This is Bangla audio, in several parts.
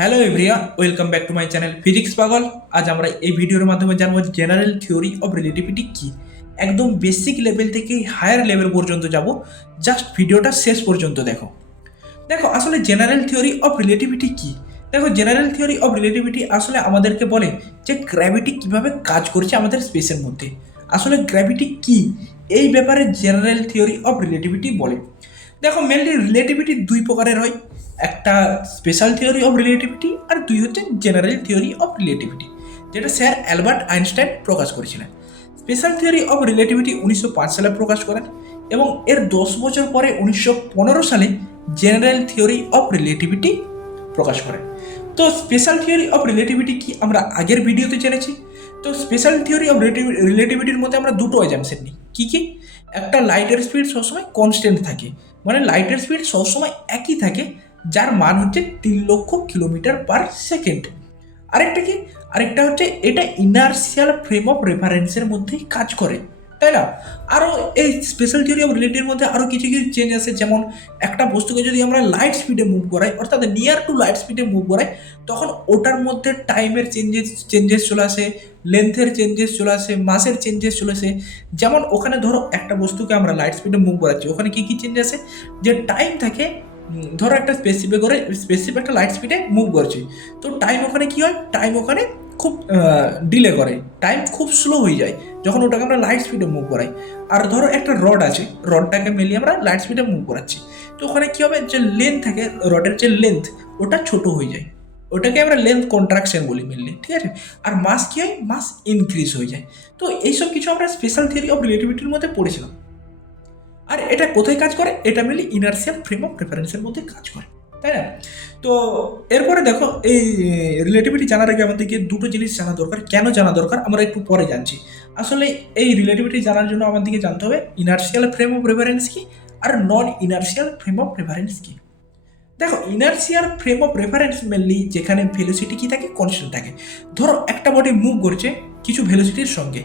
Hello everyone welcome back to my channel physics পাগল আজ আমরা এই ভিডিওর মাধ্যমে জানব জেনারেল থিওরি অফ রিলেটিভিটি কি। একদম বেসিক লেভেল থেকে হায়ার লেভেল পর্যন্ত যাব। জাস্ট ভিডিওটা শেষ পর্যন্ত দেখো। দেখো, আসলে জেনারেল থিওরি অফ রিলেটিভিটি কি? দেখো জেনারেল থিওরি অফ রিলেটিভিটি আসলে আমাদেরকে বলে যে গ্র্যাভিটি কীভাবে কাজ করছে আমাদের স্পেসের মধ্যে। আসলে গ্র্যাভিটি কি? এই ব্যাপারে জেনারেল থিওরি অফ রিলেটিভিটি বলে। দেখো মেনলি রিলেটিভিটি দুই প্রকারের হয়। একটা স্পেশাল থিওরি অফ রিলেটিভিটি আর দুই হচ্ছে জেনারেল থিওরি অফ রিলেটিভিটি যেটা স্যার অ্যালবার্ট আইনস্টাইন প্রকাশ করেছিলেন। স্পেশাল থিওরি অফ রিলেটিভিটি উনিশশো পাঁচ সালে প্রকাশ করেন এবং এর দশ বছর পরে উনিশশো পনেরো সালে জেনারেল থিওরি অফ রিলেটিভিটি প্রকাশ করেন। তো স্পেশাল থিওরি অফ রিলেটিভিটি কি আমরা আগের ভিডিওতে জেনেছি? তো স্পেশাল থিওরি অফ রিলেটিভিটির মধ্যে আমরা দুটো এজামশন নিই। কী কী? একটা লাইটের স্পিড সবসময় কনস্ট্যান্ট থাকে মানে লাইটের স্পিড সবসময় একই থাকে যার মান হচ্ছে তিন লক্ষ কিলোমিটার পার সেকেন্ড। আরেকটা কি? আরেকটা হচ্ছে এটা ইনার্সিয়াল ফ্রেম অফ রেফারেন্সের মধ্যেই কাজ করে। তাই না? আরও এই স্পেশাল থিওরি অফ রিলেটির মধ্যে আরও কিছু কিছু চেঞ্জ আছে যেমন একটা বস্তুকে যদি আমরা লাইট স্পিডে মুভ করাই, অর্থাৎ নিয়ার টু লাইট স্পিডে মুভ করাই, তখন ওটার মধ্যে টাইমের চেঞ্জেস চেঞ্জেস চলে আসে লেন্থের চেঞ্জেস চলে আসে মাসের চেঞ্জেস চলে আসে। যেমন ওখানে ধরো একটা বস্তুকে আমরা লাইট স্পিডে মুভ করাচ্ছি, ওখানে কী কী চেঞ্জ আসে? যে টাইম থাকে ধরো একটা স্পেসিফিক করে স্পেসিফিক একটা লাইট স্পিডে মুভ করছি। তো টাইম ওখানে কী হয়? টাইম ওখানে খুব ডিলে করে। টাইম খুব স্লো হয়ে যায়, যখন ওটাকে আমরা লাইট স্পিডে মুভ করাই। আর ধরো একটা রড আছে রডটাকে মেলি আমরা লাইট স্পিডে মুভ করাচ্ছি। তো ওখানে কী হবে? যে লেন্থ থাকে রডের যে লেন্থ ওটা ছোট হয়ে যায়। ওটাকে আমরা লেন্থ কন্ট্রাকশন বলি মেনলি ঠিক আছে? আর মাস কী হয়? মাস ইনক্রিজ হয়ে যায়। তো এইসব কিছু আমরা স্পেশাল থিওরি অফ রিলেটিভিটির মধ্যে পড়েছিলাম। আর এটা কোথায় কাজ করে? এটা মেনলি ইনার্সিয়াল ফ্রেম অফ রেফারেন্সের মধ্যে কাজ করে, তাই না? তো এরপরে দেখো, এই রিলেটিভিটি জানার আগে আমাদেরকে দুটো জিনিস জানা দরকার। কেন জানা দরকার? আমরা একটু পরে জানছি। আসলে এই রিলেটিভিটি জানার জন্য আমাদেরকে জানতে হবে ইনার্সিয়াল ফ্রেম অফ রেফারেন্স কি আর non inertial frame of reference কি? দেখো inertial frame of reference mainly যেখানে ভেলোসিটি কি থাকে? কনস্ট্যান্ট থাকে। ধরো, একটা বডি মুভ করছে কিছু ভেলোসিটির সঙ্গে।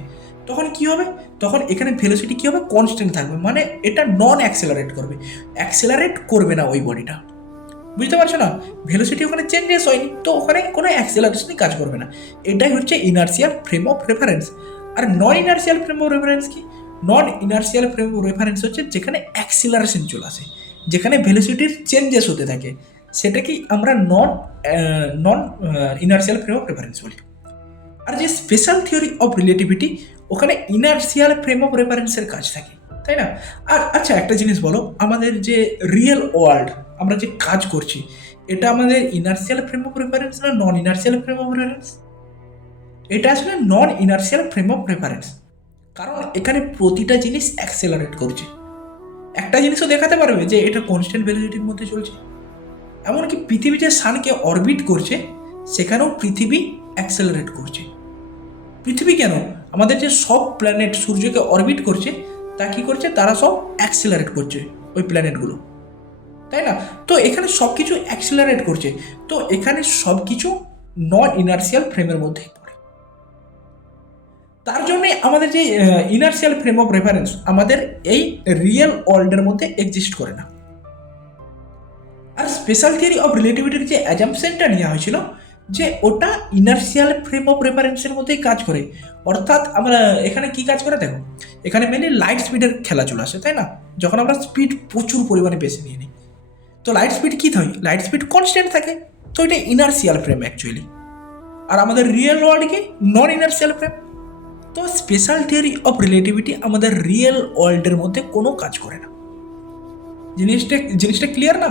তখন কি হবে? তখন এখানে ভেলোসিটি কি হবে? কনস্ট্যান্ট থাকবে। মানে এটা নন অ্যাক্সেলারেট করবে। অ্যাক্সেলারেট করবে না ওই বডিটা বুঝতে পারছ না? ভেলোসিটি ওখানে চেঞ্জেস হয়নি। তো ওখানে কোনো অ্যাক্সেলারেশনই কাজ করবে না। এটাই হচ্ছে inertial frame of reference R non inertial frame of reference কি? Non inertial frame of reference হচ্ছে যেখানে অ্যাক্সিলারেশন চলে আসে। যেখানে ভেলোসিটির চেঞ্জেস হতে থাকে। সেটা কি আমরা non non inertial frame of reference বলি। আর যে স্পেশাল থিওরি অফ রিলেটিভিটি ওখানে ইনার্সিয়াল ফ্রেম অফ রেফারেন্সের কাজ থাকে, তাই না? আর আচ্ছা একটা জিনিস বলো, আমাদের যে রিয়েল ওয়ার্ল্ড আমরা যে কাজ করছি, এটা আমাদের ইনার্সিয়াল ফ্রেম অফ রেফারেন্স না non inertial frame of reference এটা আসলে non inertial frame of reference কারণ এখানে প্রতিটা জিনিস অ্যাক্সেলারেট করছে। একটা জিনিসও দেখাতে পারবে যে এটা কনস্ট্যান্ট ভ্যালিডিটির মধ্যে চলছে। এমনকি পৃথিবী যে সানকে অরবিট করছে, সেখানেও পৃথিবী অ্যাক্সেলারেট করছে। পৃথিবী কেন? আমাদের যে সব প্ল্যানেট সূর্যকে অরবিট করছে, তা কী করছে? তারা সব অ্যাক্সেলারেট করছে ওই প্ল্যানেটগুলো তাই না? তো এখানে সব কিছু অ্যাক্সেলারেট করছে। তো এখানে সব কিছু নন ইনার্সিয়াল ফ্রেমের মধ্যেই পড়ে। তার জন্যে আমাদের যে ইনার্সিয়াল ফ্রেম অফ রেফারেন্স আমাদের এই রিয়েল ওয়ার্ল্ডের মধ্যে এক্সিস্ট করে না। আর স্পেশাল থিওরি অফ রিলেটিভিটির যে অ্যাজাম্পশনটা নেওয়া হয়েছিল, যে ওটা ইনার্সিয়াল ফ্রেম অফ রেফারেন্সের মধ্যেই কাজ করে। অর্থাৎ আমরা এখানে কি কাজ করে দেখো? এখানে মেনলি লাইট স্পিডের খেলা চলে আসে, তাই না? যখন আমরা স্পিড প্রচুর পরিমাণে বেশি নিয়ে নিই। তো লাইট স্পিড কী হয়? লাইট স্পিড কনস্ট্যান্ট থাকে। তো এটা ইনার্সিয়াল ফ্রেম অ্যাকচুয়ালি আর আমাদের রিয়েল ওয়ার্ল্ড কি? নন ইনার্সিয়াল ফ্রেম তো স্পেশাল থিওরি অফ রিলেটিভিটি আমাদের রিয়েল ওয়ার্ল্ডের মধ্যে কোনো কাজ করে না। জিনিসটা জিনিসটা ক্লিয়ার না?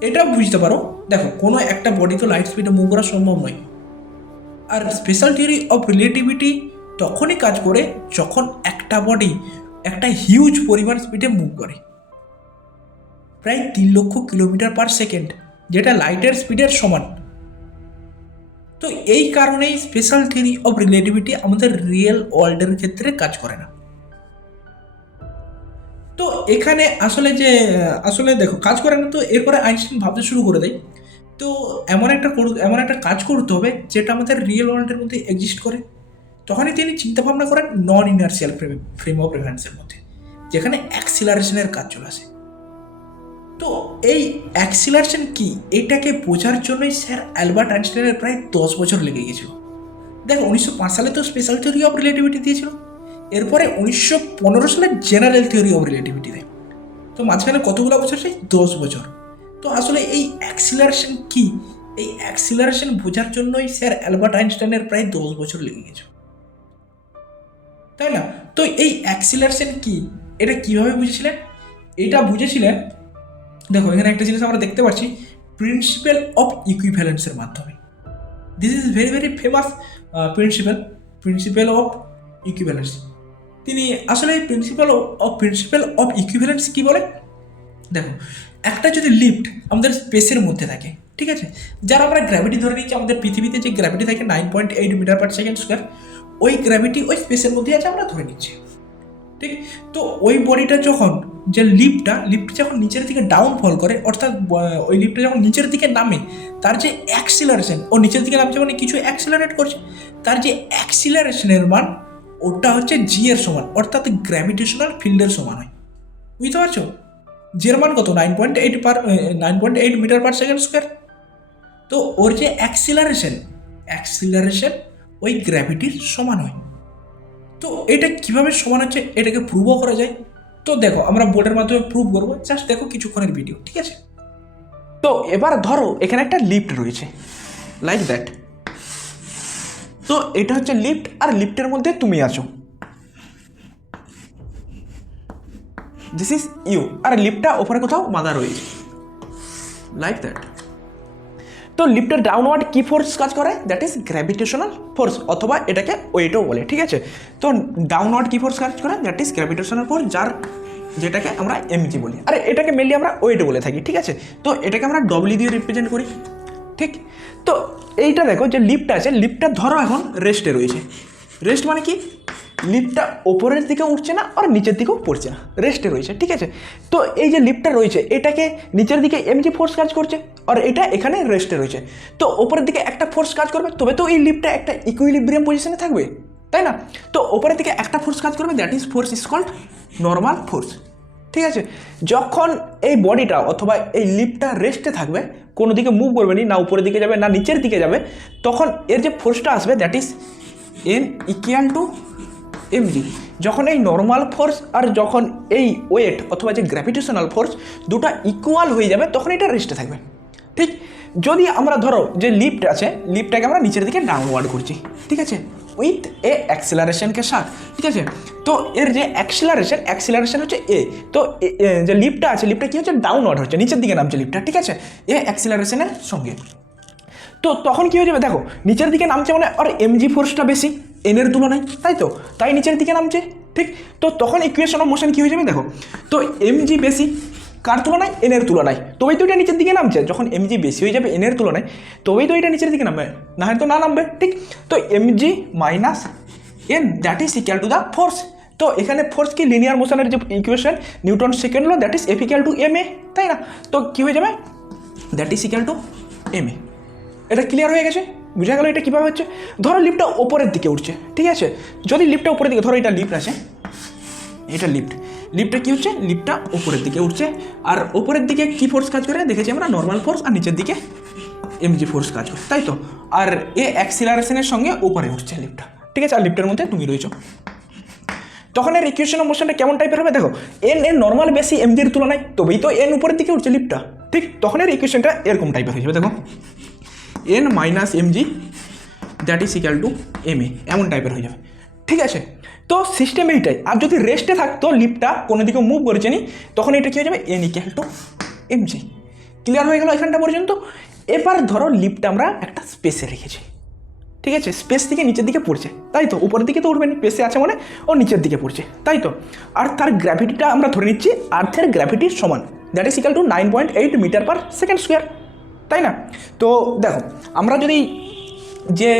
এটা বুঝতে পারো? দেখো, কোনো একটা বডি তো লাইট স্পিডে মুভ করা সম্ভব নয়। আর স্পেশাল থিওরি অফ রিলেটিভিটি তখনই কাজ করে যখন একটা বডি একটা হিউজ পরিমাণ স্পিডে মুভ করে। প্রায় তিন লক্ষ কিলোমিটার পার সেকেন্ড যেটা লাইটের স্পিডের সমান। তো এই কারণেই স্পেশাল থিওরি অফ রিলেটিভিটি আমাদের রিয়েল ওয়ার্ল্ডের ক্ষেত্রে কাজ করে না। তো এখানে আসলে যে, আসলে দেখো, কাজ করে না তো, এরপরে আইনস্টাইন ভাবতে শুরু করে দেয়। তো এমন একটা করু- এমন একটা কাজ করতে হবে যেটা আমাদের রিয়েল ওয়ার্ল্ডের মধ্যে এক্সিস্ট করে। তখনই তিনি চিন্তা ভাবনা করেন non inertial frame frame of রেফারেন্সের মধ্যে, যেখানে অ্যাক্সিলারেশনের কাজ চলে আসে। তো তো এই অ্যাক্সিলারেশন কি? এটাকে বোঝার জন্যই স্যার অ্যালবার্ট আইনস্টাইনের প্রায় দশ বছর লেগে গেছিল দেখো, উনিশশো পাঁচ সালে তো স্পেশাল থিওরি অফ রিলেটিভিটি দিয়েছিল। এরপরে উনিশশো পনেরো সালে জেনারেল থিওরি অফ রিলেটিভিটি দেয়। তো মাঝখানে কতগুলো বছর? সেই দশ বছর। তো আসলে এই অ্যাক্সিলারেশন কি? এই অ্যাক্সিলারেশন বোঝার জন্যই স্যার অ্যালবার্ট আইনস্টাইনের প্রায় দশ বছর লেগে গেছে। তাই না? তো এই অ্যাক্সিলারেশন কি? এটা কীভাবে বুঝেছিলেন? এটা বুঝেছিলেন, দেখো এখানে একটা জিনিস আমরা দেখতে পাচ্ছি প্রিন্সিপাল অফ ইকুইভ্যালেন্সের মাধ্যমে। This is very very famous principle principle of equivalence তিনি আসলে principle of principle of equivalence কি বলে? দেখো, একটা যদি লিফট আমাদের স্পেসের মধ্যে থাকে, ঠিক আছে? যারা আমরা গ্র্যাভিটি ধরে নিচ্ছি আমাদের পৃথিবীতে যে গ্র্যাভিটি থাকে nine point eight metre per second square ওই গ্র্যাভিটি ওই স্পেসের মধ্যে আছে আমরা ধরে নিচ্ছি। ঠিক? তো ওই বডিটা যখন, যে লিফটটা লিফট যখন নিচের দিকে ডাউন ফল করে, অর্থাৎ ওই লিফটটা যখন নিচের দিকে নামে, তার যে অ্যাক্সিলারেশন ও নিচের দিকে নামছে মানে কিছু অ্যাক্সিলারেট করছে, তার যে অ্যাক্সিলারেশনের মান, ওটা হচ্ছে জি এর সমান, অর্থাৎ গ্র্যাভিটেশনাল ফিল্ডের সমান হয়। বুঝতে পারছ? জি এর মান কত? Nine point eight per nine point eight metre per second square তো ওর যে অ্যাক্সিলারেশন অ্যাক্সিলারেশন ওই গ্র্যাভিটির সমান হয়। তো এটা কীভাবে সমান হচ্ছে এটাকে প্রুভও করা যায়? তো দেখো, আমরা বোর্ডের মাধ্যমে প্রুভ করব। জাস্ট দেখো কিছুক্ষণের ভিডিও ঠিক আছে? তো এবার ধরো, এখানে একটা লিফট রয়েছে। লাইক দ্যাট তো এটা হচ্ছে লিফট আর লিফটের মধ্যে তুমি আছো। দিস ইজ ইউ আর লিফটটা ওপরে কোথাও বাঁধা রয়েছে। লাইক দ্যাট তো লিফটের ডাউনওয়ার্ড কি ফোর্স কাজ করে? দ্যাট ইজ গ্র্যাভিটেশনাল ফোর্স অথবা এটাকে ওয়েটও বলে, ঠিক আছে? তো ডাউনওয়ার্ড কি ফোর্স কাজ করে? দ্যাট ইজ গ্র্যাভিটেশনাল ফোর্স যার যেটাকে আমরা এমজি বলি। আর এটাকে মেনলি আমরা ওয়েট বলে থাকি, ঠিক আছে? তো এটাকে আমরা ডব্লিউ দিয়ে রিপ্রেজেন্ট করি, ঠিক? তো এইটা দেখো যে লিফটটা আছে লিফটটা ধরো এখন রেস্টে রয়েছে। রেস্ট মানে কি? লিফটটা ওপরের দিকে উঠছে না আর নিচের দিকেও পড়ছে না রেস্টে রয়েছে, ঠিক আছে? তো এই যে লিফটটা রয়েছে, এটাকে নিচের দিকে এমজি ফোর্স কাজ করছে আর এটা এখানে রেস্টে রয়েছে। তো ওপরের দিকে একটা ফোর্স কাজ করবে, তবে তো এই লিফটটা একটা ইকুইলিব্রিয়াম পজিশনে থাকবে, তাই না? তো ওপরের দিকে একটা ফোর্স কাজ করবে that is force is called normal force ঠিক আছে? যখন এই বডিটা অথবা এই লিফটটা রেস্টে থাকবে, কোনো দিকে মুভ করবে না উপরের দিকে যাবে, না নিচের দিকে যাবে, তখন এর যে ফোর্সটা আসবে that is N equal to MG যখন এই নর্মাল ফোর্স আর যখন এই ওয়েট অথবা যে গ্র্যাভিটেশনাল ফোর্স দুটো ইকুয়াল হয়ে যাবে, তখন এটা রেস্টে থাকবে। ঠিক? যদি আমরা ধরো যে লিফট আছে লিফটটাকে আমরা নিচের দিকে ডাউনওয়ার্ড করছি, ঠিক আছে? উইথ এ অ্যাক্সিলারেশনকে সাথ ঠিক আছে? তো এর যে অ্যাক্সিলারেশন অ্যাক্সিলারেশন হচ্ছে এ তো যে লিফটটা আছে লিফটটা কী হচ্ছে? ডাউনওয়ার্ড হচ্ছে, নিচের দিকে নামছে লিফটটা ঠিক আছে? এ অ্যাক্সিলারেশনের সঙ্গে। তো তখন কী হয়ে যাবে? দেখো, নিচের দিকে নামছে মানে আর এমজি ফোর্সটা বেশি এনের তুলনায় তাই তো? তাই নিচের দিকে নামছে, ঠিক? তো তখন ইকুয়েশন অফ মোশন কী হয়ে যাবে দেখো? তো এমজি বেশি, কার তুলনায়? এনের তুলনায়। তবেই তো এটা নিচের দিকে নামছে, যখন এমজি বেশি হয়ে যাবে এনের তুলনায় তবেই তো এটা নিচের দিকে নামবে, না হয় তো না নামবে, ঠিক? তো MG minus N that is equal to the force তো এখানে ফোর্স কি? লিনিয়ার মোশনের যে equation Newton second law that is F equal to M A তাই না? তো কী হয়ে যাবে? That is equal to M A এটা ক্লিয়ার হয়ে গেছে? বুঝা গেল এটা কীভাবে হচ্ছে? ধরো লিফটটা ওপরের দিকে উঠছে, ঠিক আছে? যদি লিফটটা উপরের দিকে, ধরো এটা লিফ্ট আছে, এটা লিফট। লিফটটা কী হচ্ছে? লিফটটা ওপরের দিকে উঠছে। আর ওপরের দিকে কী ফোর্স কাজ করে? দেখেছি আমরা নর্মাল ফোর্স আর নিচের দিকে এমজি ফোর্স কাজ করে, তাই তো? আর এ অ্যাক্সিলারেশনের সঙ্গে উপরে উঠছে লিফটটা, ঠিক আছে? আর লিফ্টের মধ্যে তুমি রয়েছো। তখন এর ইকুয়েশন অফ মোশনটা কেমন টাইপের হবে? দেখো এন এর নর্মাল বেশি এমজির তুলনায়, তবেই তো এন উপরের দিকে উঠছে লিফটটা, ঠিক? তখন এর ইকুয়েশনটা এরকম টাইপের হয়ে যাবে, দেখো। N minus MG that is equal to M A এমন টাইপের হয়ে যাবে। ঠিক আছে? তো সিস্টেম এইটাই। আর যদি রেস্টে থাকতো লিফটটা কোনো দিকে মুভ করেছে নি, তখন এটা কী হয়ে যাবে? N equal to MG clear হয়ে গেল এখানটা পর্যন্ত? এবার ধরো লিফটটা আমরা একটা স্পেসে রেখেছি। ঠিক আছে? স্পেস থেকে নিচের দিকে পড়ছে। তাই তো? উপরের দিকে তো উঠবে না। স্পেসে আছে মানে ও নিচের দিকে পড়ছে। তাই তো? আর তার গ্র্যাভিটিটা আমরা ধরে নিচ্ছি আর্থের গ্র্যাভিটির সমান। That is equal to nine point eight metre per second square তাই না? তো দেখো, আমরা যদি যে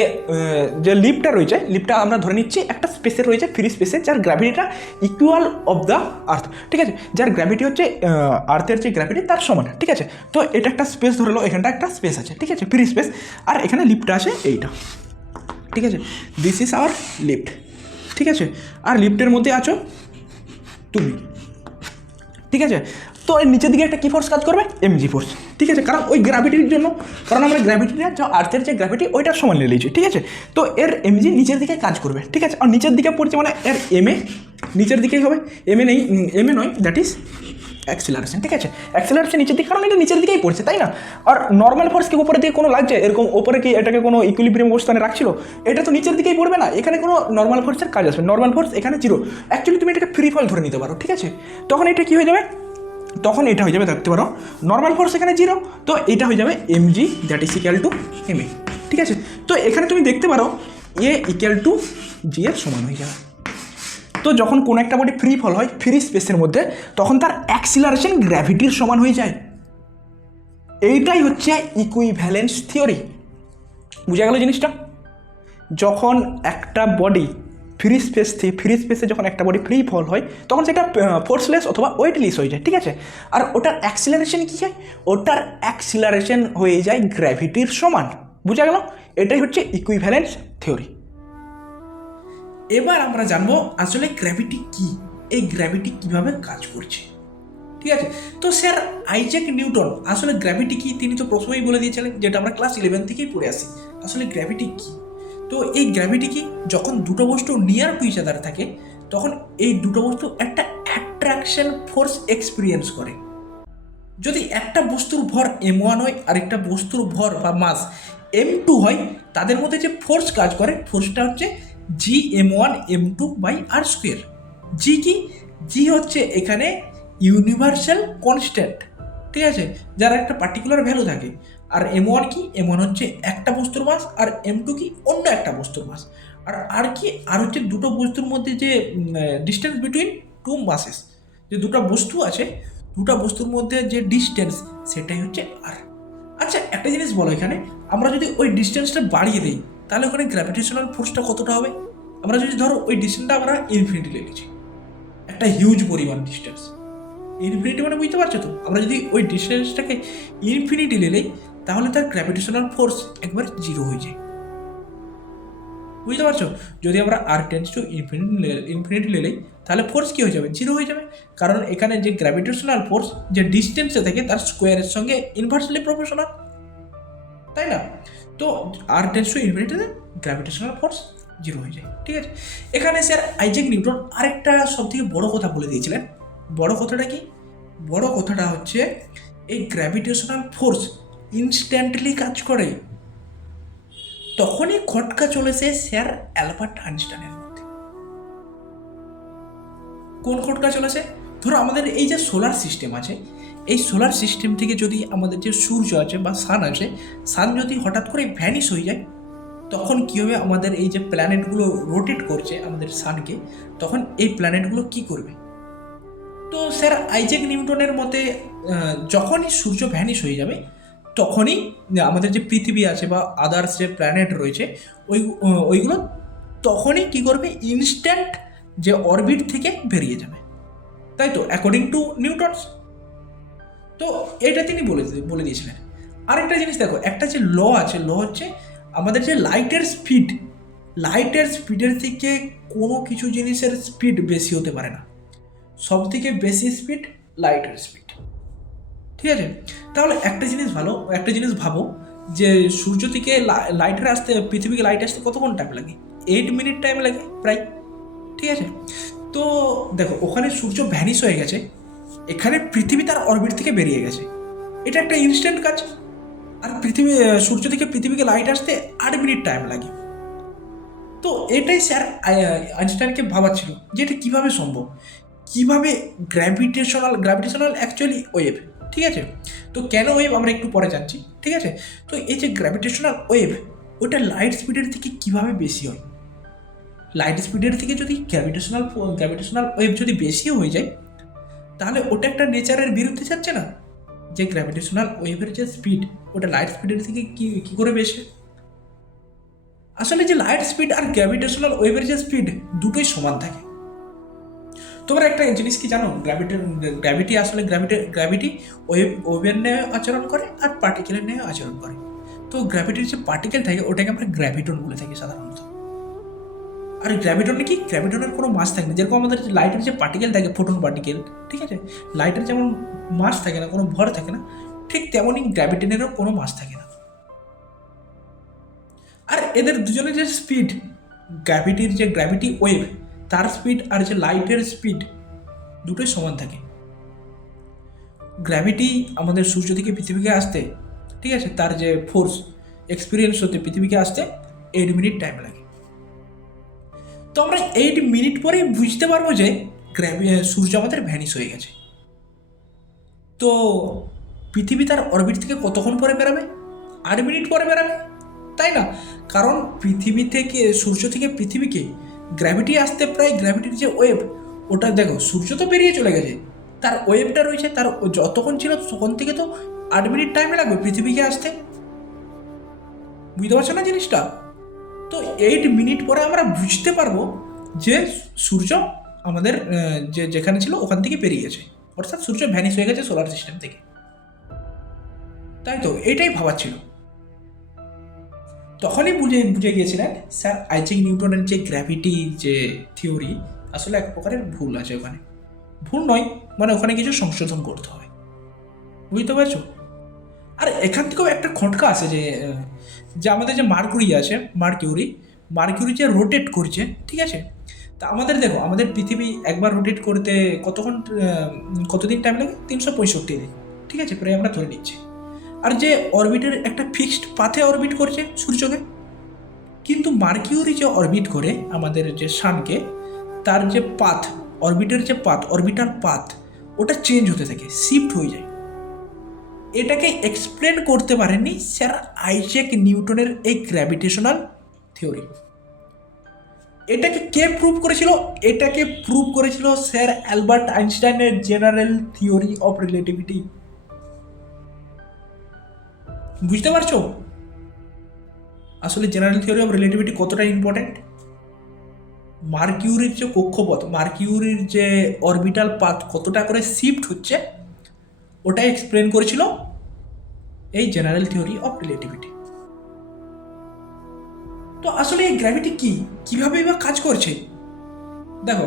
যে লিফটটা রয়েছে, লিফটটা আমরা ধরে নিচ্ছি একটা স্পেসে রয়েছে ফ্রি স্পেসে যার গ্র্যাভিটিটা ইকুয়াল অফ দ্য আর্থ ঠিক আছে? যার গ্র্যাভিটি হচ্ছে আর্থের যে গ্র্যাভিটি তার সমান, ঠিক আছে? তো এটা একটা স্পেস ধরে লো, এখানটা একটা স্পেস আছে, ঠিক আছে? ফ্রি স্পেস আর এখানে লিফটটা আছে এইটা, ঠিক আছে? দিস ইজ আওয়ার লিফট ঠিক আছে? আর লিফটের মধ্যে আছো তুমি, ঠিক আছে? তো এর নিচের দিকে একটা কী ফোর্স কাজ করবে? এমজি ফোর্স ঠিক আছে? কারণ ওই গ্র্যাভিটির জন্য, কারণ আমরা গ্র্যাভিটিটা যা আর্থের যে গ্র্যাভিটি ওইটার সমান নিয়ে নিয়েছি, ঠিক আছে? তো এর এমজি নিচের দিকে কাজ করবে, ঠিক আছে? আর নিচের দিকে পড়ছে মানে এর এম এ নিচের দিকেই হবে। এম এ নেই এম এ নয় দ্যাট ইজ অ্যাক্সিলারেশন ঠিক আছে? অ্যাক্সিলারেশন নিচের দিকে, কারণ এটা নিচের দিকেই পড়ছে, তাই না? আর নর্মাল ফোর্স কি উপরের দিকে কোনো লাগছে? এরকম ওপরে কি এটাকে কোনো ইকুইলিব্রিয়াম অবস্থানে রাখছিল? এটা তো নিচের দিকেই পড়বে না, এখানে কোনো নর্মাল ফোর্সের কাজ আসবে নর্মাল ফোর্স এখানে জিরো অ্যাকচুয়ালি তুমি এটাকে ফ্রি ফল ধরে নিতে পারো, ঠিক আছে? তখন এটা কি হয়ে যাবে? তখন এটা হয়ে যাবে, দেখতে পারো নর্মাল ফোর্স এখানে জিরো তো এটা হয়ে যাবে M G that is equal to M A ঠিক আছে? তো এখানে তুমি দেখতে পারো এ ইকুয়াল টু জি এর সমান হয়ে যাবে। তো যখন কোনো একটা বডি ফ্রি ফল হয় ফ্রি স্পেসের মধ্যে, তখন তার অ্যাক্সিলারেশন গ্র্যাভিটির সমান হয়ে যায়। এইটাই হচ্ছে ইকুইভ্যালেন্স থিওরি বুঝা গেল জিনিসটা? যখন একটা বডি ফ্রি স্পেস থেকে ফ্রি স্পেসে যখন একটা বডি ফ্রি ফল হয়, তখন সেটা ফোর্সলেস অথবা ওয়েটলেস হয়ে যায়, ঠিক আছে? আর ওটার অ্যাক্সিলারেশন কী হয়? ওটার অ্যাক্সিলারেশন হয়ে যায় গ্র্যাভিটির সমান, বুঝা গেল? এটাই হচ্ছে ইকুইভ্যালেন্স থিওরি এবার আমরা জানব আসলে গ্র্যাভিটি কি? এই গ্র্যাভিটি কীভাবে কাজ করছে? ঠিক আছে? তো স্যার আইজ্যাক নিউটন, আসলে গ্র্যাভিটি কি তিনি তো প্রথমেই বলে দিয়েছিলেন, যেটা আমরা ক্লাস ইলেভেন থেকেই পড়ে আসি। আসলে গ্র্যাভিটি কি? তো এই গ্র্যাভিটি কি যখন দুটো বস্তু নিয়ার টু ইচ আদার থাকে, তখন এই দুটো বস্তু একটা অ্যাট্রাকশন ফোর্স এক্সপিরিয়েন্স করে। যদি একটা বস্তুর ভর এম ওয়ান হয় আর একটা বস্তুর ভর বা মাস এম টু হয়, তাদের মধ্যে যে ফোর্স কাজ করে ফোর্সটা হচ্ছে G M one M two by R square G কি? জি হচ্ছে এখানে ইউনিভার্সাল কনস্ট্যান্ট ঠিক আছে? যার একটা পার্টিকুলার ভ্যালু থাকে। আর এম ওয়ান কি? এম ওয়ান হচ্ছে একটা বস্তুর মাস আর এম টু কি? অন্য একটা বস্তুর মাস। আর আর কি? আর হচ্ছে দুটো বস্তুর মধ্যে যে ডিস্টেন্স বিটুইন টু মাসেস যে দুটো বস্তু আছে, দুটো বস্তুর মধ্যে যে ডিস্টেন্স সেটাই হচ্ছে আর আচ্ছা একটা জিনিস বলো এখানে, আমরা যদি ওই ডিস্টেন্সটা বাড়িয়ে দিই, তাহলে ওখানে গ্র্যাভিটেশনাল ফোর্সটা কতটা হবে? আমরা যদি ধরো ওই ডিস্টেন্সটা আমরা ইনফিনিটি লিখেছি একটা হিউজ পরিমাণ ডিস্টেন্স ইনফিনিটি মানে বুঝতে পারছ তো? আমরা যদি ওই ডিস্টেন্সটাকে ইনফিনিটি নিলেই তাহলে তার গ্র্যাভিটেশনাল ফোর্স একবার জিরো হয়ে যায়। বুঝতে পারছ? যদি আমরা R tends to infinity infinity নিলেই, তাহলে ফোর্স কী হয়ে যাবে? জিরো হয়ে যাবে। কারণ এখানে যে গ্র্যাভিটেশনাল ফোর্স যে ডিস্টেন্সে থাকে, তার স্কোয়ারের সঙ্গে ইনভার্সলি প্রফেশনাল তাই না? তো আর টেন্স টু ইনফিনিটিতে গ্র্যাভিটেশনাল ফোর্স জিরো হয়ে যায়। ঠিক আছে? এখানে স্যার আইজেক নিউটন আরেকটা সব থেকে বড় কথা বলে দিয়েছিলেন। বড় কথাটা কি? বড় কথাটা হচ্ছে, এই গ্র্যাভিটেশনাল ফোর্স ইনস্ট্যান্টলি কাজ করে, তখনই খটকা চলেছে স্যার অ্যালবার্ট আইনস্টাইনের মধ্যে। কোন খটকা চলেছে ধরো আমাদের এই যে সোলার সিস্টেম আছে, এই সোলার সিস্টেম থেকে যদি আমাদের যে সূর্য আছে বা সান আছে সান যদি হঠাৎ করে ভ্যানিশ হয়ে যায়, তখন কী হবে? আমাদের এই যে প্ল্যানেটগুলো রোটেট করছে আমাদের সানকে তখন এই প্ল্যানেটগুলো কি করবে? তো স্যার আইজেক নিউটনের মতে যখনই সূর্য ভ্যানিশ হয়ে যাবে তখনই আমাদের যে পৃথিবী আছে বা আদার্স যে প্ল্যানেট রয়েছে, ওই ওইগুলো তখনই কি করবে? ইনস্ট্যান্ট যে অরবিট থেকে বেরিয়ে যাবে। তাই তো? অ্যাকর্ডিং টু নিউটনস তো এটা তিনি বলে বলে দিয়েছিলেন। আরেকটা জিনিস দেখো, একটা যে ল আছে ল হচ্ছে আমাদের যে লাইটের স্পিড লাইটের স্পিডের থেকে কোনো কিছু জিনিসের স্পিড বেশি হতে পারে না। সব থেকে বেশি স্পিড লাইটের স্পিড ঠিক আছে? তাহলে একটা জিনিস ভালো, একটা জিনিস ভাবো যে সূর্য থেকে লাইটের আসতে, পৃথিবীকে লাইট আসতে কতক্ষণ টাইম লাগে? এইট মিনিট টাইম লাগে প্রায়, ঠিক আছে? তো দেখো, ওখানে সূর্য ভ্যানিশ হয়ে গেছে, এখানে পৃথিবী তার অরবিট থেকে বেরিয়ে গেছে। এটা একটা ইনস্ট্যান্ট কাজ। আর পৃথিবী, সূর্য থেকে পৃথিবীকে লাইট আসতে আট মিনিট টাইম লাগে। তো এটাই স্যার আই- আইনস্টাইনকে ভাবাচ্ছিল যে এটা কীভাবে সম্ভব? কীভাবে গ্র্যাভিটেশনাল গ্র্যাভিটেশনাল অ্যাকচুয়ালি ওয়েভ ঠিক আছে? তো কেন ওয়েভ আমরা একটু পরে যাচ্ছি, ঠিক আছে? তো এই যে গ্র্যাভিটেশনাল ওয়েভ ওটা লাইট স্পিডের থেকে কীভাবে বেশি হয়? লাইট স্পিডের থেকে যদি গ্র্যাভিটেশনাল গ্র্যাভিটেশনাল ওয়েভ যদি বেশি হয়ে যায়, তাহলে ওটা একটা নেচারের বিরুদ্ধে যাচ্ছে না? যে গ্র্যাভিটেশনাল ওয়েভের যে স্পিড ওটা লাইট স্পিডের থেকে কি, কী করে বেশি? আসলে যে লাইট স্পিড আর গ্র্যাভিটেশনাল ওয়েভের যে স্পিড দুটোই সমান থাকে। তোমরা একটা জিনিস কি জানো? গ্র্যাভিটি গ্র্যাভিটি আসলে গ্র্যাভিটি গ্র্যাভিটি ওয়েভ ওয়েভের ন্যায় আচরণ করে আর পার্টিকেলের ন্যায় আচরণ করে। তো গ্র্যাভিটির যে পার্টিকেল থাকে, ওটাকে আমরা গ্র্যাভিটন বলে থাকি সাধারণত। আর গ্র্যাভিটনে কি? গ্র্যাভিটনের কোনো মাস থাকে না। যেরকম আমাদের লাইটের যে পার্টিকেল থাকে ফোটন পার্টিকেল ঠিক আছে? লাইটের যেমন মাস থাকে না, কোনো ভর থাকে না, ঠিক তেমনই গ্র্যাভিটনেরও কোনো মাস থাকে না। আর এদের দুজনের যে স্পিড গ্র্যাভিটির যে গ্র্যাভিটি ওয়েভ তার স্পিড আর যে লাইটের স্পিড দুটোই সমান থাকে। গ্র্যাভিটি আমাদের সূর্য থেকে পৃথিবীকে আসতে, ঠিক আছে, তার যে ফোর্স এক্সপিরিয়েন্স হতে পৃথিবীকে আসতে এইট মিনিট টাইম লাগে। তো আমরা এইট মিনিট পরেই বুঝতে পারব যে গ্র্যাভি সূর্য আমাদের ভ্যানিস হয়ে গেছে। তো পৃথিবী তার অরবিট থেকে কতক্ষণ পরে বেরাবে? আট মিনিট পরে বেরাবে, তাই না? কারণ পৃথিবী থেকে, সূর্য থেকে পৃথিবীকে গ্র্যাভিটি আসতে প্রায় গ্র্যাভিটির যে ওয়েভ ওটা দেখো, সূর্য তো বেরিয়ে চলে গেছে। তার ওয়েভটা রয়েছে, তার যতক্ষণ ছিল তখন থেকে তো আট মিনিট টাইম লাগবে পৃথিবীকে আসতে। বুঝতে পারছ না জিনিসটা? তো এইট মিনিট পরে আমরা বুঝতে পারব যে সূর্য আমাদের যে যেখানে ছিল ওখান থেকে বেরিয়েছে অর্থাৎ সূর্য ভ্যানিশ হয়ে গেছে সোলার সিস্টেম থেকে। তাই তো, এটাই ভাবার ছিল। তখনই বুঝে বুঝে গিয়েছিলেন, স্যার আইজিক নিউটনের যে গ্র্যাভিটি যে থিওরি আসলে এক প্রকারের ভুল আছে ওখানে। ভুল নয় মানে ওখানে কিছু সংশোধন করতে হবে বুঝতে পারছ? আর এখান থেকেও একটা খটকা আছে যে যে আমাদের যে মার্কুরি আছে, মার্কিউরি মার্কিউরি যে রোটেট করছে, ঠিক আছে? তা আমাদের দেখো, আমাদের পৃথিবী একবার রোটেট করতে কতক্ষণ কতদিন টাইম লাগে? তিনশো পঁয়ষট্টি দিন, ঠিক আছে? প্রায় আমরা ধরে নিচ্ছি। আর যে অরবিটের একটা ফিক্সড পাথে অরবিট করছে সূর্যকে। কিন্তু মার্কিউরি যে অরবিট করে আমাদের যে সানকে তার যে পাথ, অরবিটের যে পাথ অরবিটাল পাথ, ওটা চেঞ্জ হতে থাকে, শিফট হয়ে যায়। এটাকে এক্সপ্লেন করতে পারেননি স্যার আইজ্যাক নিউটনের এই গ্র্যাভিটেশনাল থিওরি। এটাকে কে প্রুভ করেছিল? এটাকে প্রুভ করেছিল স্যার অ্যালবার্ট আইনস্টাইনের জেনারেল থিওরি অফ রিলেটিভিটি। বুঝতে পারছ? আসলে জেনারেল থিওরি অফ রিলেটিভিটি কতটা ইম্পর্টেন্ট মার্কিউরির যে কক্ষপথ মার্কিউরির যে অরবিটাল পাথ কতটা করে শিফট হচ্ছে, ওটা এক্সপ্লেন করেছিল এই জেনারেল থিওরি অফ রিলেটিভিটি তো আসলে এই গ্র্যাভিটি কি? কীভাবে বা কাজ করছে? দেখো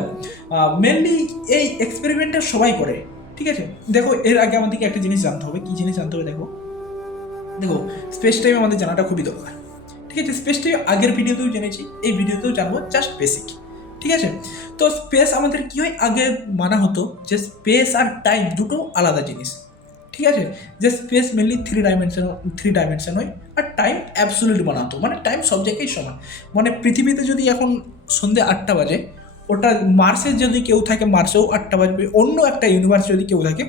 মেনলি এই এক্সপেরিমেন্টটা সবাই করে, ঠিক আছে? দেখো, এর আগে আমাদেরকে একটা জিনিস জানতে হবে, কি জিনিস জানতে হবে দেখো? দেখো স্পেস টাইম আমাদের জানাটা খুবই দরকার। ঠিক আছে স্পেস টাইম আগের ভিডিওতেও জেনেছি, এই ভিডিওতেও জানব জাস্ট বেসিক ঠিক আছে? তো স্পেস আমাদের কি হয়? আগে মানা হতো যে স্পেস আর টাইম দুটো আলাদা জিনিস। ঠিক আছে? যে space mainly three dimension three dimension হয়, আর টাইম অ্যাবসোলিউট বানাতো। মানে টাইম সব জায়গায় সমান। মানে পৃথিবীতে যদি এখন সন্ধ্যে আটটা বাজে, ওটা মার্সে যদি কেউ থাকে, মার্সেও আটটা বাজবে। অন্য একটা ইউনিভার্স যদি কেউ থাকে,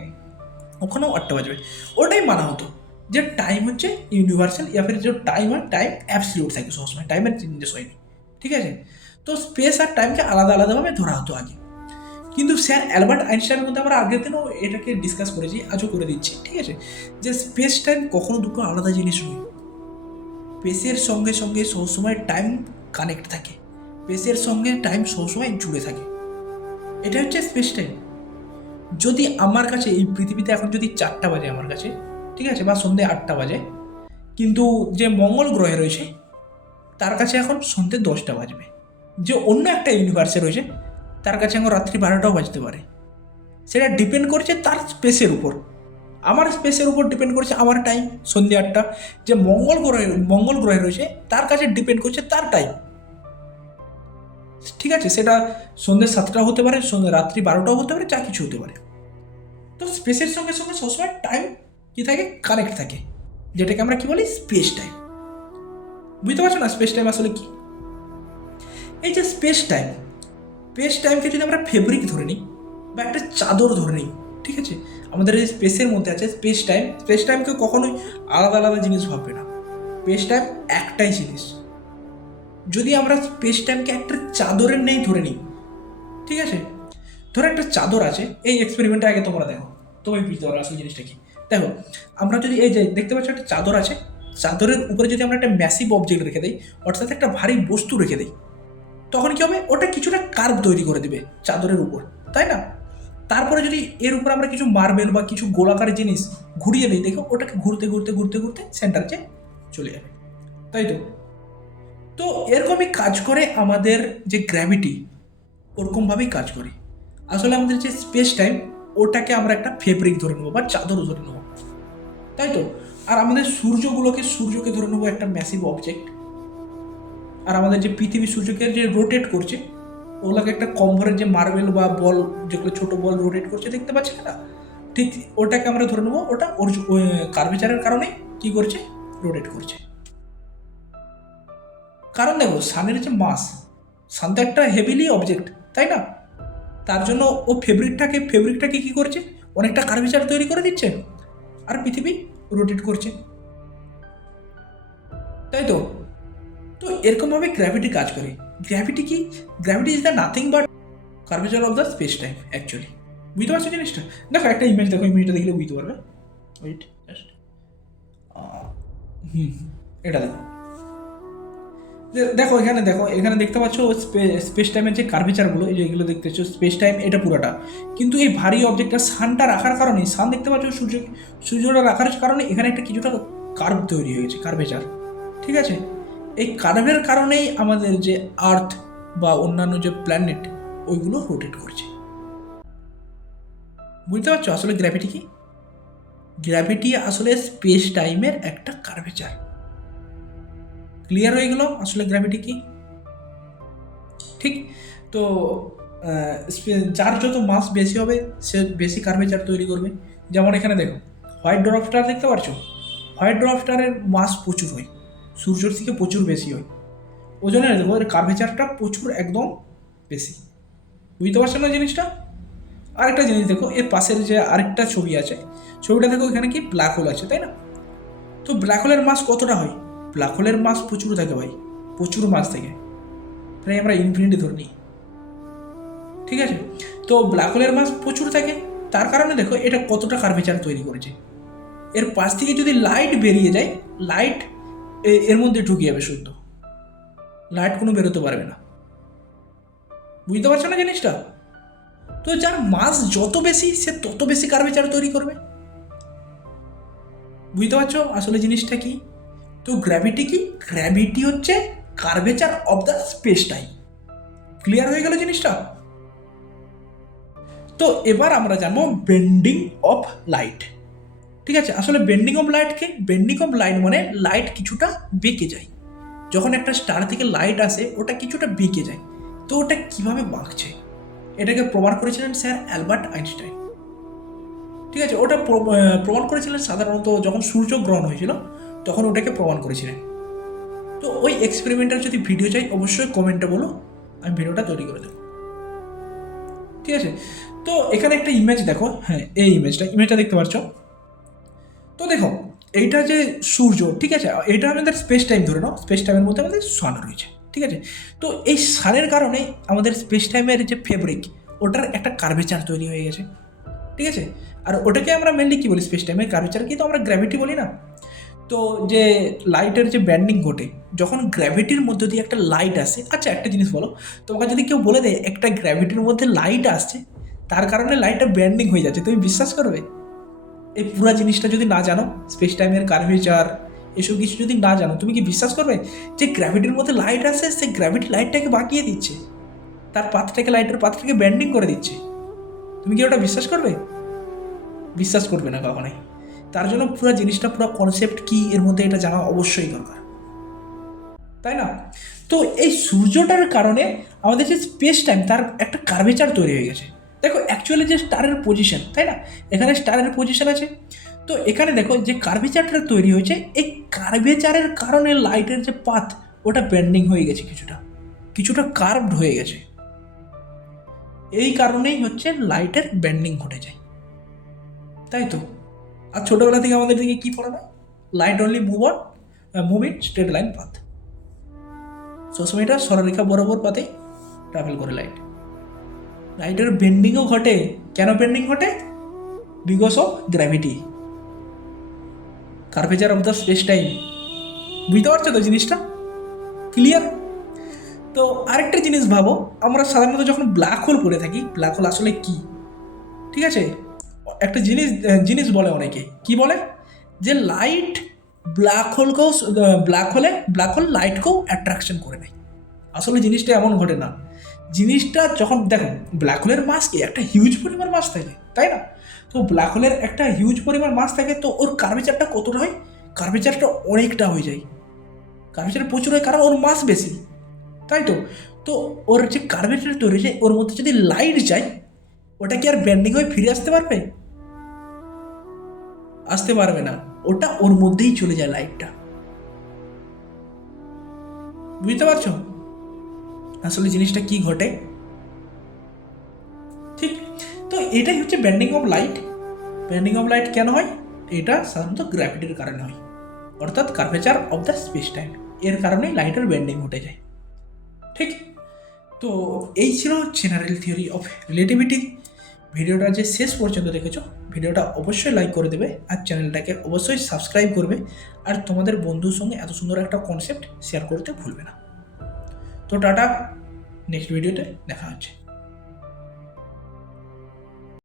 ওখানেও আটটা বাজবে। ওটাই মানা হতো। যে টাইম হচ্ছে ইউনিভার্সাল ইয়া ফির যে টাইম হয় টাইম অ্যাবসলিউট থাকে সবসময়। টাইমের চেঞ্জেস হয়নি। ঠিক আছে? তো স্পেস আর টাইমকে আলাদা আলাদাভাবে ধরা হতো আগে। কিন্তু স্যার অ্যালবার্ট আইনস্টাইনের মধ্যে আমরা আগের দিনও এটাকে ডিসকাস করেছি, আজও করে দিচ্ছি। ঠিক আছে? যে স্পেস টাইম কখনো দুটো আলাদা জিনিস নয়। স্পেসের সঙ্গে সঙ্গে সবসময় টাইম কানেক্ট থাকে। স্পেসের সঙ্গে টাইম সবসময় জুড়ে থাকে। এটা হচ্ছে স্পেস টাইম যদি আমার কাছে এই পৃথিবীতে এখন যদি চারটা বাজে আমার কাছে ঠিক আছে, বা সন্ধ্যে আটটা বাজে। কিন্তু যে মঙ্গল গ্রহে রয়েছে, তার কাছে এখন সন্ধ্যে দশটা বাজবে। যে অন্য একটা ইউনিভার্সে রয়েছে, তার কাছে এখন রাত্রি বারোটাও বাজতে পারে। সেটা ডিপেন্ড করছে তার স্পেসের উপর। আমার স্পেসের উপর ডিপেন্ড করছে আমার টাইম সন্ধ্যে আটটা। যে মঙ্গল গ্রহে মঙ্গল গ্রহে রয়েছে, তার কাছে ডিপেন্ড করছে তার টাইম ঠিক আছে, সেটা সন্ধ্যে সাতটা হতে পারে সন্ধ্যে রাত্রি বারোটাও হতে পারে, যা কিছু হতে পারে। তো স্পেসের সঙ্গে সঙ্গে সবসময় টাইম কি থাকে কানেক্ট থাকে। যেটাকে আমরা কি বলি? স্পেস টাইম বুঝতে পারছ না স্পেস টাইম আসলে কি? এই যে স্পেস টাইম স্পেস টাইমকে যদি আমরা ফেব্রিক ধরে নিই বা একটা চাদর ধরে নিই, ঠিক আছে? আমাদের এই স্পেসের মধ্যে আছে স্পেস টাইম স্পেস টাইমকে কখনোই আলাদা আলাদা জিনিস ভাববে না। স্পেস টাইম একটাই জিনিস। যদি আমরা স্পেস টাইমকে একটা চাদরের নেই ধরে নিই, ঠিক আছে? ধরো একটা চাদর আছে, এই এক্সপেরিমেন্টটা আগে তোমরা দেখো। তোমায় বুঝতে পারো আসল জিনিসটা কি? দেখো, আমরা যদি এই যে দেখতে পাচ্ছ একটা চাদর আছে, চাদরের উপরে যদি আমরা একটা ম্যাসিভ অবজেক্ট রেখে দিই, অর্থাৎ একটা ভারী বস্তু রেখে দিই, তখন কী হবে? ওটা কিছুটা কার্ভ তৈরি করে দিবে চাদরের উপর, তাই না? তারপরে যদি এর উপর আমরা কিছু মার্বেল বা কিছু গোলাকার জিনিস ঘুরিয়ে দিই, দেখো ওটাকে ঘুরতে ঘুরতে ঘুরতে ঘুরতে সেন্টার যে চলে যাবে, তাই তো? তো এরকমই কাজ করে আমাদের যে গ্র্যাভিটি ওরকমভাবেই কাজ করে। আসলে আমাদের যে স্পেস টাইম ওটাকে আমরা একটা ফেব্রিক ধরে নেব বা চাদরও ধরে নেব। তাই তো? আর আমাদের সূর্যগুলোকে, সূর্যকে ধরে নেব একটা ম্যাসিভ অবজেক্ট আর আমাদের যে পৃথিবী সূর্যকে যে রোটেট করছে, ওগুলোকে একটা কম ভরের যে মার্বেল বা বল, যেগুলো ছোট বল রোটেট করছে, দেখতে পাচ্ছি না? ঠিক ওটাকে আমরা ধরে নেব, ওটা ওর কার্ভেচারের কারণে কি করছে? রোটেট করছে। কারণ দেখো সানের যে মাস সান তো একটা হেভিলি অবজেক্ট তাই না? তার জন্য ও ফেব্রিকটাকে ফেব্রিকটাকে কী করছে? অনেকটা কার্ভেচার তৈরি করে দিচ্ছে আর পৃথিবী রোটেট করছে। তাই তো? তো এরকমভাবে গ্র্যাভিটি কাজ করে। গ্র্যাভিটি কি? Gravity is the nothing but curvature of the space time actually বুঝতে পারছ জিনিসটা? দেখো একটা ইমেজ দেখো ইমেজটা দেখলে বুঝতে পারবে। ওয়েট জাস্ট হুম, এটা দেখো। দেখো এখানে দেখো, এখানে দেখতে পাচ্ছ স্পেস টাইমের যে কার্ভেচারগুলো এই যে এগুলো দেখতে পাচ্ছ স্পেস টাইম এটা পুরোটা। কিন্তু এই ভারী অবজেক্টটা সানটা রাখার কারণে সান দেখতে পাচ্ছ সূর্য, সূর্যটা রাখার কারণে এখানে একটা কিছুটা কার্ভ তৈরি হয়েছে কার্ভেচার ঠিক আছে? এই কার্ভের কারণেই আমাদের যে আর্থ বা অন্যান্য যে প্ল্যানেট ওইগুলো রোটেট করছে। বুঝতে পারছ আসলে গ্র্যাভিটি কি? গ্র্যাভিটি আসলে স্পেস টাইমের একটা কার্ভেচার ক্লিয়ার হয়ে গেল? আসলে গ্র্যাভিটি কি? ঠিক? তো যার যত মাস বেশি হবে, সে বেশি কার্ভেচার তৈরি করবে। যেমন এখানে দেখো হোয়াইট ড্রপ স্টার দেখতে পাচ্ছ হোয়াইট ড্রপ স্টারের মাস প্রচুর হয়। সূর্যের থেকে প্রচুর বেশি হয়। ওই জন্য দেখো এর কার্ভেচারটা প্রচুর একদম বেশি। বুঝতে পারছ না জিনিসটা? আরেকটা জিনিস দেখো, এর পাশের যে আরেকটা ছবি আছে, ছবিটা দেখো এখানে কি? ব্ল্যাক হোল আছে, তাই না? তো ব্ল্যাক হোলের মাস কতটা হয়? ব্ল্যাক মাস প্রচুর থাকে ভাই, প্রচুর মাছ থাকে। প্রায় আমরা ইনফিনিটি ধরে নিই ঠিক আছে? তো ব্ল্যাক হোলের মাস প্রচুর থাকে, তার কারণে দেখো এটা কতটা কার্ভেচার তৈরি করেছে। এর পাশ থেকে যদি লাইট বেরিয়ে যায় লাইটের মধ্যে ঢুকে যাবে শুদ্ধ লাইট কোনো বেরোতে পারবে না। বুঝতে পারছ না জিনিসটা? তো যার মাস যত বেশি, সে তত বেশি কার্ভেচার তৈরি করবে। বুঝতে পারছ আসলে জিনিসটা কি? তো গ্র্যাভিটি কি? গ্র্যাভিটি হচ্ছে curvature of the space time clear হয়ে গেল জিনিসটা? তো এবার আমরা জানব বেন্ডিং অফ লাইট ঠিক আছে? আসলে বেন্ডিং অফ লাইটকে বেন্ডিং অফ লাইট মানে লাইট কিছুটা বেঁকে যায়। যখন একটা স্টার থেকে লাইট আসে, ওটা কিছুটা বেঁকে যায়। তো ওটা কীভাবে বাঁকছে? এটাকে প্রমাণ করেছিলেন স্যার অ্যালবার্ট আইনস্টাইন। ঠিক আছে? ওটা প্রমাণ করেছিলেন সাধারণত যখন সূর্যগ্রহণ হয়েছিল তখন ওটাকে প্রমাণ করেছিলেন। তো ওই এক্সপেরিমেন্টের যদি ভিডিও চাই, অবশ্যই কমেন্টে বলো, আমি ভিডিওটা তৈরি করে দেবো। ঠিক আছে? তো এখানে একটা ইমেজ দেখো। হ্যাঁ এই ইমেজটা ইমেজটা দেখতে পাচ্ছ? তো দেখো, এইটা যে সূর্য, ঠিক আছে? এটা আমাদের স্পেস টাইম ধরে নাও। স্পেস টাইমের মধ্যে আমাদের সান রয়েছে, ঠিক আছে? তো এই সানের কারণে আমাদের স্পেস টাইমের যে ফেব্রিক ওটার একটা কার্ভেচার তৈরি হয়ে গেছে, ঠিক আছে? আর ওটাকে আমরা মেনলি কী বলি? স্পেস টাইমের কার্ভেচারকেই কিন্তু আমরা গ্র্যাভিটি বলি না। তো যে লাইটের যে ব্যান্ডিং ঘটে, যখন গ্র্যাভিটির মধ্যে দিয়ে একটা লাইট আসে আচ্ছা একটা জিনিস বলো, তোমাকে যদি কেউ বলে দেয় একটা গ্র্যাভিটির মধ্যে লাইট আসছে, তার কারণে লাইটটা ব্যান্ডিং হয়ে যাচ্ছে, তুমি বিশ্বাস করবে? এই পুরো জিনিসটা যদি না জানো স্পেস টাইমের কার্ভেচার এসব কিছু যদি না জানো, তুমি কি বিশ্বাস করবে? যে গ্র্যাভিটির মধ্যে লাইট আসে, সে গ্র্যাভিটি লাইটটাকে বাঁকিয়ে দিচ্ছে। তার পাথটাকে লাইটের পাথটাকে ব্যান্ডিং করে দিচ্ছে। তুমি কি ওটা বিশ্বাস করবে? বিশ্বাস করবে না কখনোই। তার জন্য পুরো জিনিসটা, পুরো কনসেপ্ট কি, এর মধ্যে এটা জানা অবশ্যই দরকার। তাই না? তো এই সূর্যটার কারণে আমাদের যে স্পেস টাইম তার একটা কার্ভেচার তৈরি হয়ে গেছে। দেখো অ্যাকচুয়ালি যে স্টারের পজিশন তাই না? এখানে স্টারের পজিশন আছে। তো এখানে দেখো, যে কার্ভেচারটা তৈরি হয়েছে, এই কার্ভেচারের কারণে লাইটের যে পাথ ওটা ব্যান্ডিং হয়ে গেছে কিছুটা। কিছুটা কার্ভড হয়ে গেছে। এই কারণেই হচ্ছে লাইটের ব্যান্ডিং ঘটে যায়। তাই তো? আর ছোটোবেলা থেকে আমাদের দিকে কী পড়ানো light only move on move in straight line path সবসময় সরলরেখা বরাবর পাতে ট্রাভেল করে লাইট লাইটের বেন্ডিংও ঘটে। কেন বেন্ডিং ঘটে? Because of gravity curvature of the space time বুঝতে পারছ তো জিনিসটা? ক্লিয়ার তো আরেকটা জিনিস ভাবো, আমরা সাধারণত যখন ব্ল্যাক হোল পড়ে থাকি ব্ল্যাক হোল আসলে কি? ঠিক আছে? একটা জিনিস জিনিস বলে অনেকে। কি বলে? যে লাইট ব্ল্যাক হোলকেও ব্ল্যাক হোলে ব্ল্যাক হোল লাইটকেও অ্যাট্রাকশন করে নেয়। আসলে জিনিসটা এমন ঘটে না। জিনিসটা যখন, দেখো ব্ল্যাক হোলের মাস কি? একটা হিউজ পরিমাণ মাস থাকে, তাই না? তো ব্ল্যাক হোলের একটা হিউজ পরিমাণ মাস থাকে, তো ওর কার্ভেচারটা কতটা হয়? কার্ভেচারটা অনেকটা হয়ে যায়। কার্ভেচার প্রচুর হয় কারণ ওর মাস বেশি। তাই তো? তো ওর যে কার্ভেচার তৈরি হয়েছে ওর মধ্যে যদি লাইট যায়, ওটা কি আর ব্যান্ডিং হয়ে ফিরে আসতে পারবে? আসতে পারবে না। ওটা ওর মধ্যেই চলে যায় লাইটটা বুঝতে পারছ? আসলে জিনিসটা কি ঘটে? ঠিক, তো এটাই হচ্ছে bending of light bending of light কেন হয়? এটা সাধারণত গ্র্যাভিটির কারণে হয়। অর্থাৎ curvature of the space time এর কারণেই লাইটের ব্যান্ডিং ঘটে যায়। ঠিক, তো এই ছিল জেনারেল থিওরি অফ রিলেটিভিটি ভিডিওটা যে শেষ পর্যন্ত দেখেছ, ভিডিওটা অবশ্যই লাইক করে দেবে আর চ্যানেলটাকে অবশ্যই সাবস্ক্রাইব করবে। আর তোমাদের বন্ধুর সঙ্গে এত সুন্দর একটা কনসেপ্ট শেয়ার করতে ভুলবে না। তো টাটা নেক্সট ভিডিওতে দেখা হচ্ছে।